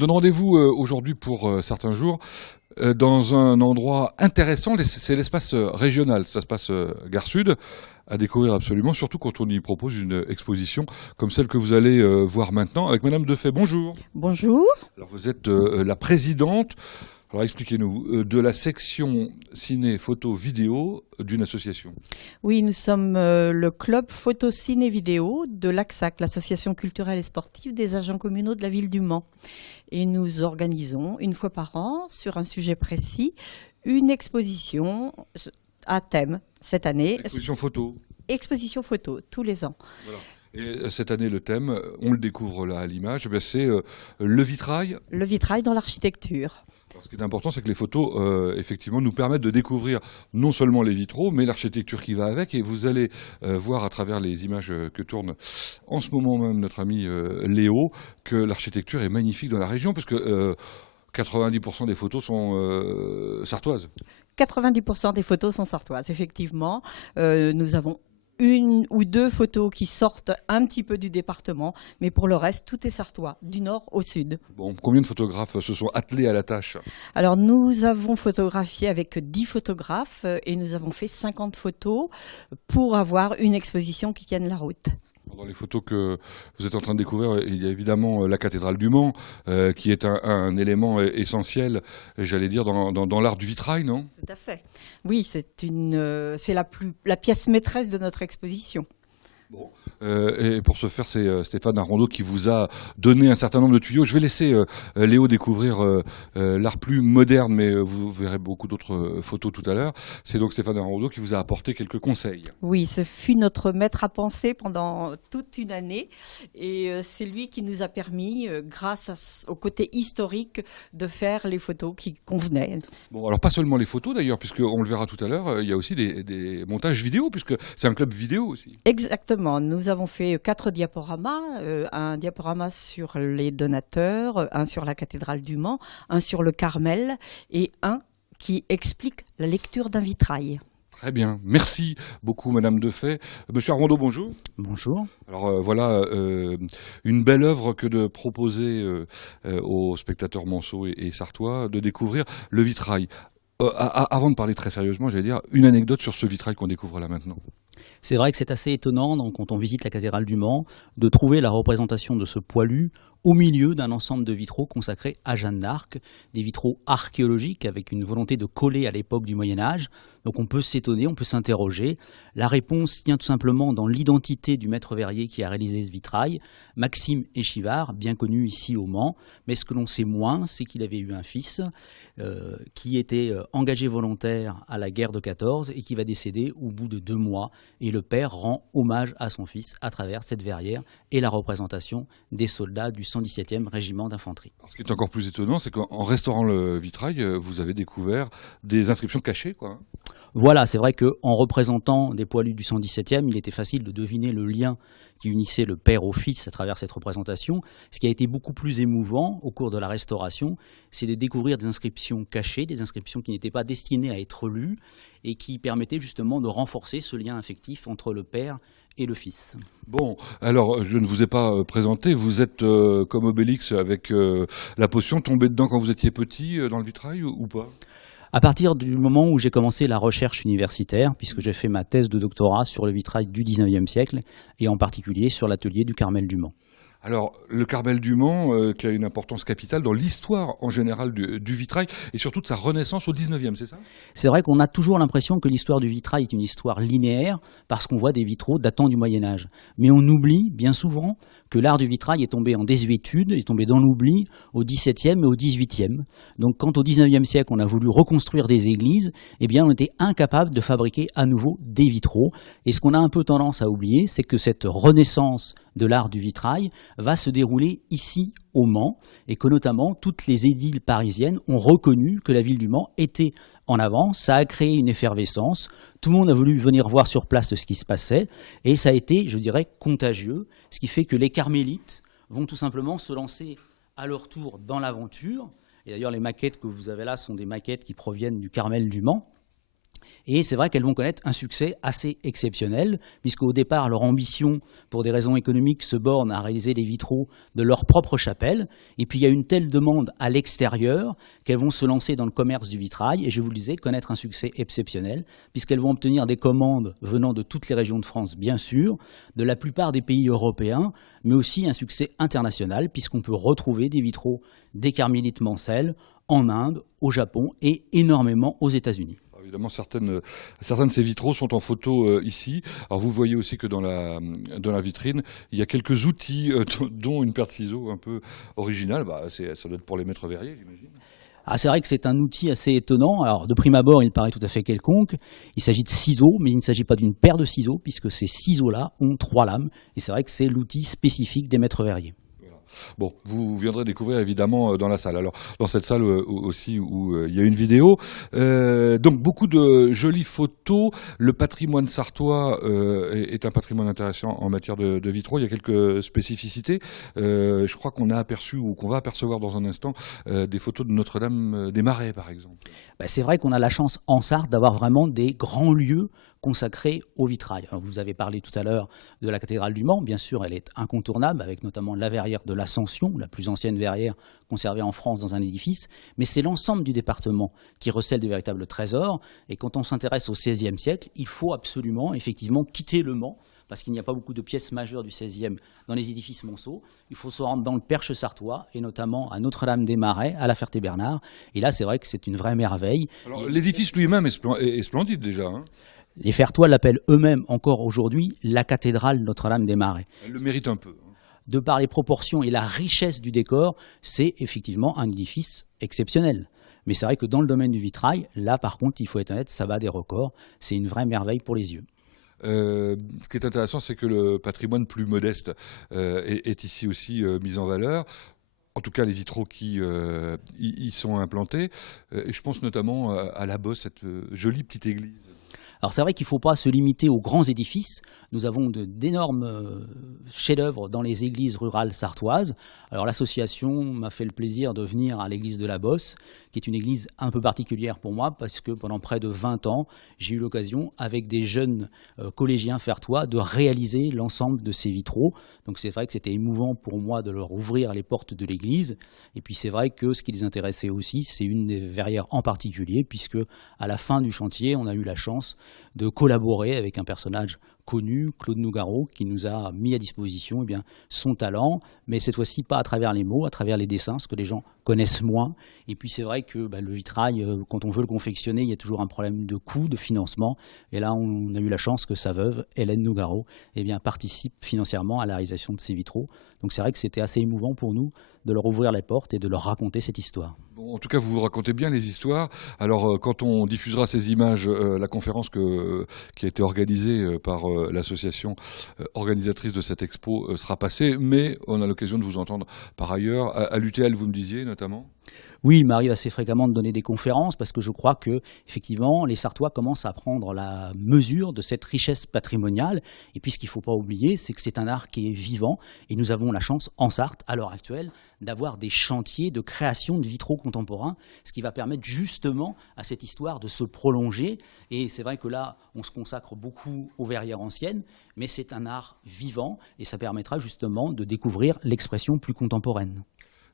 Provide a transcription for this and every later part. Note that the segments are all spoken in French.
se donne rendez-vous aujourd'hui pour certains jours dans un endroit intéressant, c'est l'espace régional, ça se passe Gare Sud, à découvrir absolument, surtout quand on y propose une exposition comme celle que vous allez voir maintenant avec Madame Defay. Bonjour. Bonjour. Alors vous êtes la présidente, alors expliquez-nous, de la section ciné, photo, vidéo d'une association. Oui, nous sommes le club photo, ciné, vidéo de l'ACSAC, l'association culturelle et sportive des agents communaux de la ville du Mans. Et nous organisons une fois par an, sur un sujet précis, une exposition à thème cette année. Exposition photo. Exposition photo, tous les ans. Voilà. Et cette année, le thème, on le découvre là à l'image, c'est le vitrail. Le vitrail dans l'architecture. Alors, ce qui est important, c'est que les photos, effectivement, nous permettent de découvrir non seulement les vitraux, mais l'architecture qui va avec. Et vous allez voir à travers les images que tourne en ce moment même notre ami Léo, que l'architecture est magnifique dans la région, parce que 90% des photos sont sartoises. 90% des photos sont sartoises, effectivement. Nous avons une ou deux photos qui sortent un petit peu du département, mais pour le reste, tout est sartois, du nord au sud. Bon, combien de photographes se sont attelés à la tâche? Alors, nous avons photographié avec 10 photographes et nous avont fait 50 photos pour avoir une exposition qui tienne la route. Dans les photos que vous êtes en train de découvrir, il y a évidemment la cathédrale du Mans, qui est un élément essentiel, j'allais dire, dans l'art du vitrail, non? Tout à fait. Oui, c'est la pièce maîtresse de notre exposition. Bon. Et pour ce faire, c'est Stéphane Arrondeau qui vous a donné un certain nombre de tuyaux. Je vais laisser Léo découvrir l'art plus moderne, mais vous verrez beaucoup d'autres photos tout à l'heure. C'est donc Stéphane Arrondeau qui vous a apporté quelques conseils. Oui, ce fut notre maître à penser pendant toute une année. Et c'est lui qui nous a permis, grâce au côté historique, de faire les photos qui convenaient. Bon, alors pas seulement les photos d'ailleurs, puisqu'on le verra tout à l'heure, il y a aussi des montages vidéo, puisque c'est un club vidéo aussi. Exactement. Nous avons fait 4 diaporamas, un diaporama sur les donateurs, un sur la cathédrale du Mans, un sur le Carmel et un qui explique la lecture d'un vitrail. Très bien. Merci beaucoup, Madame Defay. Monsieur Arrondeau, bonjour. Bonjour. Alors voilà, une belle œuvre que de proposer aux spectateurs manceaux et sartois de découvrir le vitrail. Avant de parler très sérieusement, j'allais dire une anecdote sur ce vitrail qu'on découvre là maintenant. C'est vrai que c'est assez étonnant, donc, quand on visite la cathédrale du Mans, de trouver la représentation de ce poilu au milieu d'un ensemble de vitraux consacrés à Jeanne d'Arc, des vitraux archéologiques avec une volonté de coller à l'époque du Moyen-Âge. Donc on peut s'étonner, on peut s'interroger. La réponse tient tout simplement dans l'identité du maître verrier qui a réalisé ce vitrail, Maxime Échivard, bien connu ici au Mans. Mais ce que l'on sait moins, c'est qu'il avait eu un fils qui était engagé volontaire à la guerre de 14 et qui va décéder au bout de 2 mois. Et le père rend hommage à son fils à travers cette verrière et la représentation des soldats du 117e régiment d'infanterie. Ce qui est encore plus étonnant, c'est qu'en restaurant le vitrail, vous avez découvert des inscriptions cachées, quoi. Voilà, c'est vrai qu'en représentant des poilus du 117e, il était facile de deviner le lien qui unissait le père au fils à travers cette représentation. Ce qui a été beaucoup plus émouvant au cours de la restauration, c'est de découvrir des inscriptions cachées, des inscriptions qui n'étaient pas destinées à être lues et qui permettaient justement de renforcer ce lien affectif entre le père et le fils. Bon, alors je ne vous ai pas présenté, vous êtes comme Obélix avec la potion, tombé dedans quand vous étiez petit dans le vitrail ou pas? À partir du moment où j'ai commencé la recherche universitaire, puisque j'ai fait ma thèse de doctorat sur le vitrail du 19e siècle, et en particulier sur l'atelier du Carmel du Mans. Alors, le Carmel du Mans, qui a une importance capitale dans l'histoire en général du vitrail, et surtout de sa renaissance au 19e, c'est ça? C'est vrai qu'on a toujours l'impression que l'histoire du vitrail est une histoire linéaire, parce qu'on voit des vitraux datant du Moyen-Âge. Mais on oublie bien souvent que l'art du vitrail est tombé en désuétude, est tombé dans l'oubli au XVIIe et au XVIIIe. Donc quand au XIXe siècle on a voulu reconstruire des églises, eh bien on était incapable de fabriquer à nouveau des vitraux. Et ce qu'on a un peu tendance à oublier, c'est que cette renaissance de l'art du vitrail va se dérouler ici au Mans, et que notamment toutes les édiles parisiennes ont reconnu que la ville du Mans était en avance. Ça a créé une effervescence, tout le monde a voulu venir voir sur place ce qui se passait, et ça a été, je dirais, contagieux, ce qui fait que les carmélites vont tout simplement se lancer à leur tour dans l'aventure. Et d'ailleurs les maquettes que vous avez là sont des maquettes qui proviennent du Carmel du Mans. Et c'est vrai qu'elles vont connaître un succès assez exceptionnel, puisqu'au départ, leur ambition, pour des raisons économiques, se borne à réaliser les vitraux de leur propre chapelle. Et puis il y a une telle demande à l'extérieur qu'elles vont se lancer dans le commerce du vitrail, et je vous le disais, connaître un succès exceptionnel, puisqu'elles vont obtenir des commandes venant de toutes les régions de France, bien sûr, de la plupart des pays européens, mais aussi un succès international, puisqu'on peut retrouver des vitraux des Carmélites Mansell en Inde, au Japon et énormément aux États-Unis. Évidemment, certains de ces vitraux sont en photo ici. Alors vous voyez aussi que dans la vitrine, il y a quelques outils, dont une paire de ciseaux un peu originale. Ça doit être pour les maîtres verriers, j'imagine. Ah, c'est vrai que c'est un outil assez étonnant. Alors, de prime abord, il paraît tout à fait quelconque. Il s'agit de ciseaux, mais il ne s'agit pas d'une paire de ciseaux, puisque ces ciseaux-là ont 3 lames. Et c'est vrai que c'est l'outil spécifique des maîtres verriers. Bon, vous viendrez découvrir évidemment dans la salle. Alors, dans cette salle aussi où il y a une vidéo. Donc, beaucoup de jolies photos. Le patrimoine sartois est un patrimoine intéressant en matière de vitraux. Il y a quelques spécificités. Je crois qu'on a aperçu ou qu'on va apercevoir dans un instant des photos de Notre-Dame des Marais, par exemple. C'est vrai qu'on a la chance en Sarthe d'avoir vraiment des grands lieux consacrée au vitrail. Alors, vous avez parlé tout à l'heure de la cathédrale du Mans. Bien sûr, elle est incontournable, avec notamment la verrière de l'Ascension, la plus ancienne verrière conservée en France dans un édifice. Mais c'est l'ensemble du département qui recèle de véritables trésors. Et quand on s'intéresse au XVIe siècle, il faut absolument, effectivement, quitter le Mans, parce qu'il n'y a pas beaucoup de pièces majeures du XVIe dans les édifices monceaux. Il faut se rendre dans le Perche sartois, et notamment à Notre-Dame-des-Marais, à la Ferté-Bernard. Et là, c'est vrai que c'est une vraie merveille. Alors, l'édifice lui-même est splendide déjà, hein. Les Fertois l'appellent eux-mêmes encore aujourd'hui la cathédrale Notre-Dame-des-Marais. Elle le mérite un peu. De par les proportions et la richesse du décor, c'est effectivement un édifice exceptionnel. Mais c'est vrai que dans le domaine du vitrail, là par contre, il faut être honnête, ça bat des records. C'est une vraie merveille pour les yeux. Ce qui est intéressant, c'est que le patrimoine plus modeste est ici aussi mis en valeur. En tout cas, les vitraux qui y sont implantés. Et je pense notamment à la Bosse, cette jolie petite église. Alors c'est vrai qu'il ne faut pas se limiter aux grands édifices. Nous avons d'énormes chefs-d'œuvre dans les églises rurales sartoises. Alors l'association m'a fait le plaisir de venir à l'église de la Bosse, qui est une église un peu particulière pour moi, parce que pendant près de 20 ans, j'ai eu l'occasion, avec des jeunes collégiens fertois, de réaliser l'ensemble de ces vitraux. Donc c'est vrai que c'était émouvant pour moi de leur ouvrir les portes de l'église. Et puis c'est vrai que ce qui les intéressait aussi, c'est une des verrières en particulier, puisque à la fin du chantier, on a eu la chance de collaborer avec un personnage connu, Claude Nougaro, qui nous a mis à disposition son talent, mais cette fois-ci pas à travers les mots, à travers les dessins, ce que les gens connaissent moins. Et puis c'est vrai que le vitrail, quand on veut le confectionner, il y a toujours un problème de coût, de financement. Et là, on a eu la chance que sa veuve, Hélène Nougaro, participe financièrement à la réalisation de ces vitraux. Donc c'est vrai que c'était assez émouvant pour nous de leur ouvrir les portes et de leur raconter cette histoire. Bon, en tout cas, vous racontez bien les histoires. Alors, quand on diffusera ces images, la conférence qui a été organisée par l'association organisatrice de cette expo sera passée, mais on a l'occasion de vous entendre par ailleurs. À l'UTL, vous me disiez notamment ? Oui, il m'arrive assez fréquemment de donner des conférences parce que je crois que effectivement, les Sartois commencent à prendre la mesure de cette richesse patrimoniale. Et puis ce qu'il ne faut pas oublier, c'est que c'est un art qui est vivant. Et nous avons la chance en Sarthe, à l'heure actuelle, d'avoir des chantiers de création de vitraux contemporains, ce qui va permettre justement à cette histoire de se prolonger. Et c'est vrai que là, on se consacre beaucoup aux verrières anciennes, mais c'est un art vivant et ça permettra justement de découvrir l'expression plus contemporaine.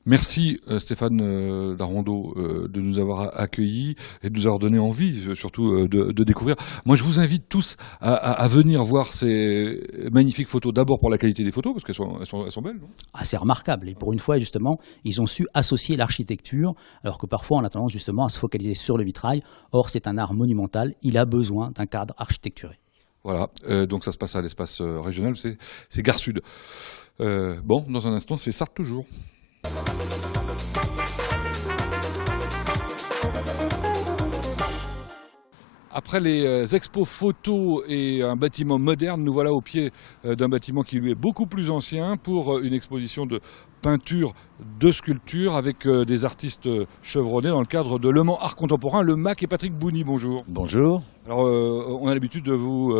Merci Stéphane Darondeau de nous avoir accueillis et de nous avoir donné envie surtout de découvrir. Moi je vous invite tous à venir voir ces magnifiques photos, d'abord pour la qualité des photos, parce qu'elles sont belles, non ? Ah, c'est remarquable, et pour une fois justement, ils ont su associer l'architecture, alors que parfois on a tendance justement à se focaliser sur le vitrail. Or c'est un art monumental, il a besoin d'un cadre architecturé. Voilà, donc ça se passe à l'espace régional, c'est Gare Sud. Bon, dans un instant, c'est Sarthe toujours. Après les expos photos et un bâtiment moderne, nous voilà au pied d'un bâtiment qui lui est beaucoup plus ancien pour une exposition de peinture, de sculpture avec des artistes chevronnés dans le cadre de Le Mans Art Contemporain. Le MAC et Patrick Bouni, bonjour. Bonjour. Alors, on a l'habitude de vous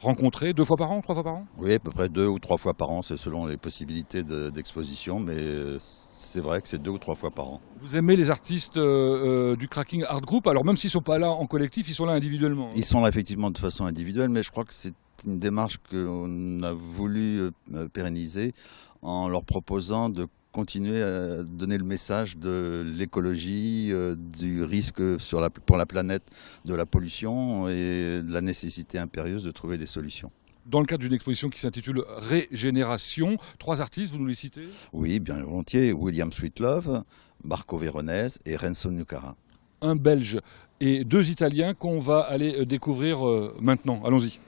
rencontrer 2 fois par an, 3 fois par an? Oui, à peu près 2 ou 3 fois par an, c'est selon les possibilités d'exposition, mais c'est vrai que c'est 2 ou 3 fois par an. Vous aimez les artistes du Cracking Art Group? Alors même s'ils ne sont pas là en collectif, ils sont là individuellement. Ils sont là effectivement de façon individuelle, mais je crois que c'est une démarche qu'on a voulu pérenniser en leur proposant de continuer à donner le message de l'écologie, du risque pour la planète de la pollution et de la nécessité impérieuse de trouver des solutions. Dans le cadre d'une exposition qui s'intitule Régénération, 3 artistes, vous nous les citez? Oui, bien volontiers. William Sweetlove, Marco Veronese et Renzo Nucara. Un Belge et 2 Italiens qu'on va aller découvrir maintenant. Allons-y.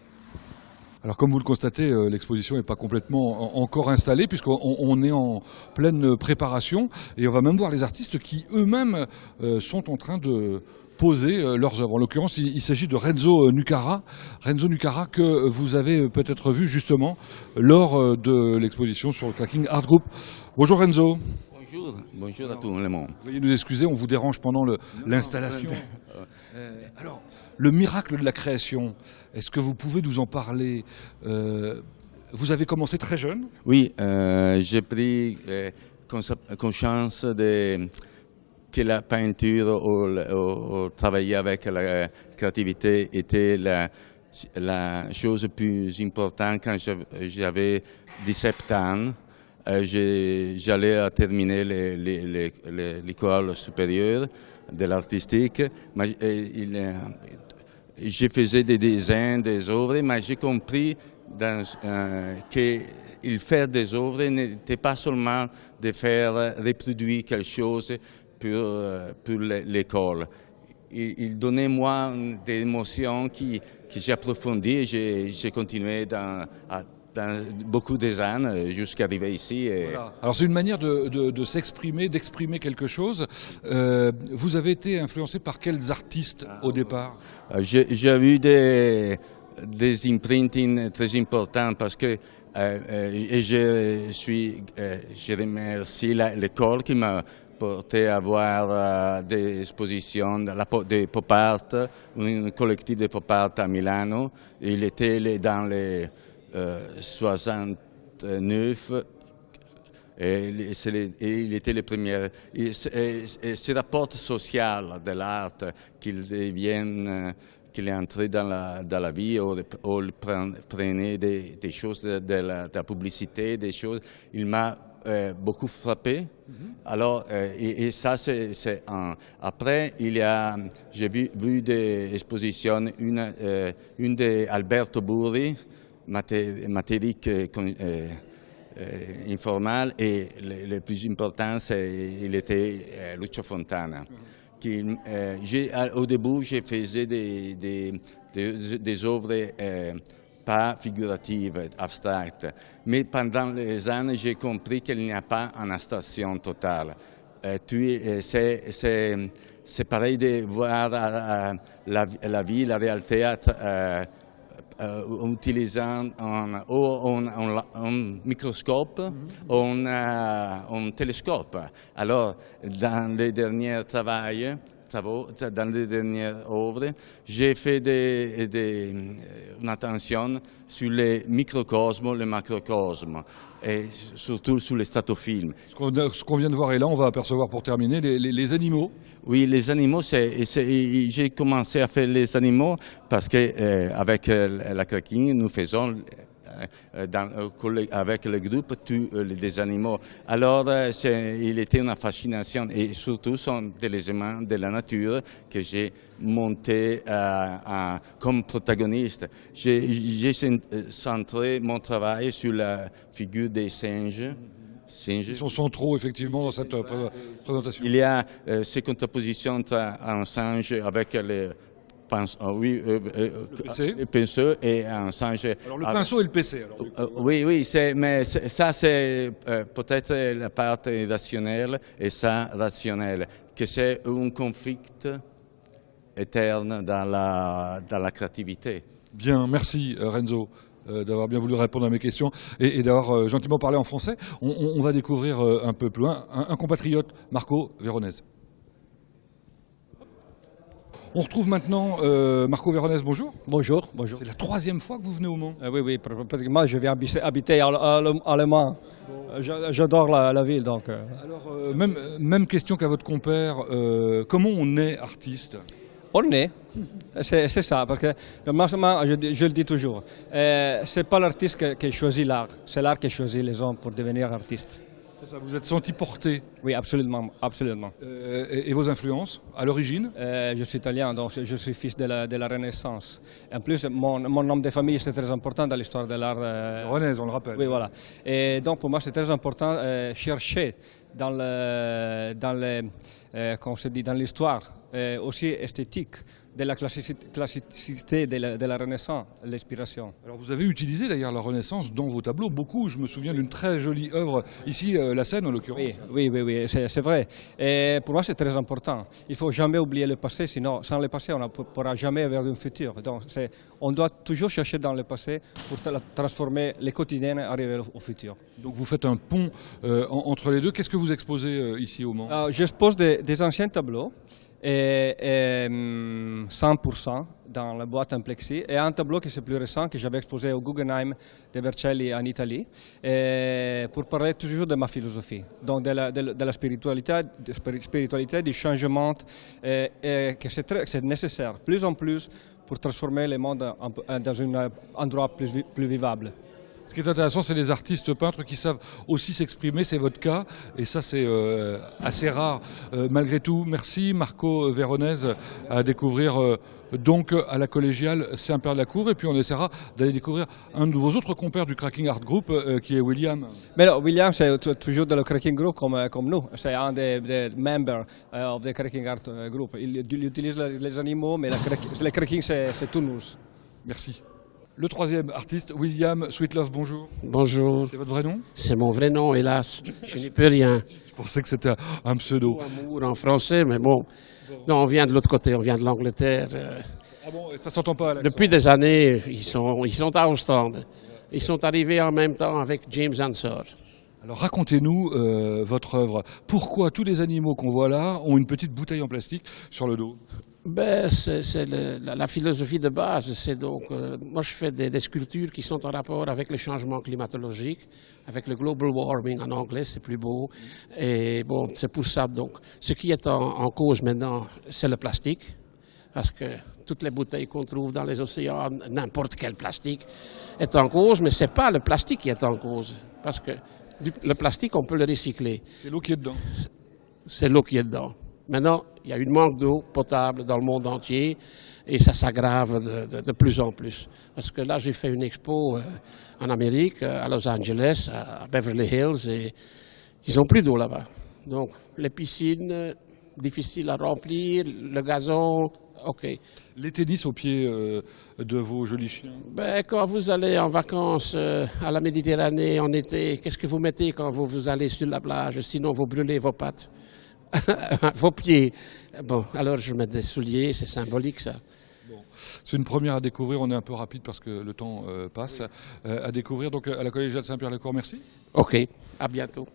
Alors comme vous le constatez, l'exposition n'est pas complètement encore installée puisqu'on est en pleine préparation et on va même voir les artistes qui eux-mêmes sont en train de poser leurs œuvres. En l'occurrence, il s'agit de Renzo Nucara. Renzo Nucara que vous avez peut-être vu justement lors de l'exposition sur le Cracking Art Group. Bonjour Renzo. Bonjour à tout le monde. Veuillez nous excuser, on vous dérange pendant l'installation. Alors, le miracle de la création, est-ce que vous pouvez nous en parler? Vous avez commencé très jeune? Oui, j'ai pris conscience que la peinture ou travailler avec la créativité était la chose plus importante quand j'avais 17 ans. J'allais terminer l'école supérieure de l'artistique. Je faisais des dessins, des œuvres, mais j'ai compris que faire des œuvres n'était pas seulement de faire reproduire quelque chose pour l'école. Il donnait moi des émotions que j'ai approfondies et j'ai continué dans beaucoup d'années jusqu'à arriver ici. Voilà. Alors c'est une manière de s'exprimer, d'exprimer quelque chose. Vous avez été influencé par quels artistes au départ? J'ai eu des imprintings très importants parce que je remercie l'école qui m'a porté à voir des expositions de pop art, un collectif de pop art à Milano. Il était dans les 69 et il était le premier. Et ce rapport social de l'art qu'il est entré dans la vie, ou il prenait des choses de la publicité, des choses, il m'a beaucoup frappé. Alors, et ça, c'est un. Après, j'ai vu des expositions, une d'Alberto Burri, matérique informal, et le plus important, il était Lucio Fontana. Au début, je faisais des œuvres pas figuratives, abstraites, mais pendant les années, j'ai compris qu'il n'y a pas une abstraction totale. C'est pareil de voir la vie, la réalité utilisant un microscope ou un télescope. Alors, dans les derniers travaux, dans les dernières œuvres, j'ai fait une attention sur les microcosmes, les macrocosmes, et surtout sur les stratofilms. Ce qu'on vient de voir et là, on va apercevoir pour terminer les animaux. Oui, les animaux, j'ai commencé à faire les animaux parce que avec la Cracking, nous faisons avec le groupe des animaux. Alors, il était une fascination et surtout sont des éléments de la nature que j'ai monté comme protagoniste. J'ai centré mon travail sur la figure des singes. Ils sont centraux, effectivement, dans cette présentation. Il y a ces contrapositions entre un singe avec le pinceau et un singe. Alors le pinceau et le PC. Alors, oui, mais ça c'est peut-être la part rationnelle et ça rationnelle, que c'est un conflit éterne dans la créativité. Bien, merci Renzo. d'avoir bien voulu répondre à mes questions et d'avoir gentiment parlé en français. On va découvrir un peu plus loin un compatriote, Marco Veronese. On retrouve maintenant Marco Veronese, bonjour. Bonjour, bonjour. C'est la 3e fois que vous venez au Mans. Oui, pratiquement, je vais habiter à Le Mans. J'adore la ville, donc. Alors, même question qu'à votre compère, comment on est artiste? On est, c'est ça, parce que normalement, je le dis toujours, c'est pas l'artiste qui choisit l'art, c'est l'art qui choisit les hommes pour devenir artiste. C'est ça, vous êtes senti porté. Oui, absolument, absolument. Et vos influences, à l'origine? Je suis italien, donc je suis fils de la Renaissance. En plus, mon nom de famille, c'est très important dans l'histoire de l'art. Veronese, on le rappelle. Oui, voilà. Et donc, pour moi, c'est très important chercher dans l'histoire, aussi esthétique, de la classicité de la Renaissance, l'inspiration. Alors vous avez utilisé d'ailleurs la Renaissance dans vos tableaux, beaucoup. Je me souviens d'une très jolie œuvre, ici, la Seine en l'occurrence. Oui, c'est vrai. Et pour moi, c'est très important. Il ne faut jamais oublier le passé, sinon, sans le passé, on ne pourra jamais avoir un futur. Donc, on doit toujours chercher dans le passé pour transformer le quotidien et arriver au futur. Donc vous faites un pont entre les deux. Qu'est-ce que vous exposez ici au Mans? J'expose des anciens tableaux. Et 100% dans la boîte en plexi, et un tableau qui est plus récent que j'avais exposé au Guggenheim de Vercelli en Italie, pour parler toujours de ma philosophie, donc de la spiritualité, du changement, que c'est nécessaire, plus en plus, pour transformer le monde dans un endroit plus vivable. Ce qui est intéressant, c'est les artistes peintres qui savent aussi s'exprimer, c'est votre cas, et ça c'est assez rare. Malgré tout, merci Marco Veronese, à découvrir donc à la collégiale Saint-Père-de-la-Cour, et puis on essaiera d'aller découvrir un de vos autres compères du Cracking Art Group, qui est William. Mais non, William, c'est toujours dans le Cracking Group comme nous, c'est un des membres du Cracking Art Group. Il utilise les animaux, mais le Cracking c'est tout nous. Merci. Le 3e artiste, William Sweetlove, bonjour. Bonjour. C'est votre vrai nom? C'est mon vrai nom, hélas. Je n'y peux rien. Je pensais que c'était un pseudo. Amour en français, mais bon. Non, on vient de l'autre côté, on vient de l'Angleterre. Ah bon, ça s'entend pas à l'accent. Depuis des années, ils sont à Ostende. Ils sont arrivés en même temps avec James Ensor. Alors racontez-nous votre œuvre. Pourquoi tous les animaux qu'on voit là ont une petite bouteille en plastique sur le dos? Ben, c'est la philosophie de base. C'est donc, moi, je fais des sculptures qui sont en rapport avec le changement climatologique, avec le global warming en anglais, c'est plus beau. Et bon, c'est pour ça. Donc, ce qui est en cause maintenant, c'est le plastique, parce que toutes les bouteilles qu'on trouve dans les océans, n'importe quel plastique, est en cause. Mais c'est pas le plastique qui est en cause, parce que le plastique, on peut le recycler. C'est l'eau qui est dedans. C'est l'eau qui est dedans. Maintenant, il y a une manque d'eau potable dans le monde entier et ça s'aggrave de plus en plus. Parce que là, j'ai fait une expo en Amérique, à Los Angeles, à Beverly Hills, et ils n'ont plus d'eau là-bas. Donc, les piscines, difficiles à remplir, le gazon, ok. Les tennis au pied de vos jolis chiens? Ben, quand vous allez en vacances à la Méditerranée en été, qu'est-ce que vous mettez quand vous allez sur la plage? Sinon, vous brûlez vos pattes. Vos pieds. Bon, alors je mets des souliers, c'est symbolique ça. Bon. C'est une première à découvrir, on est un peu rapide parce que le temps passe. À découvrir donc à la collégiale Saint-Pierre-le-Cour, merci. Ok, à bientôt.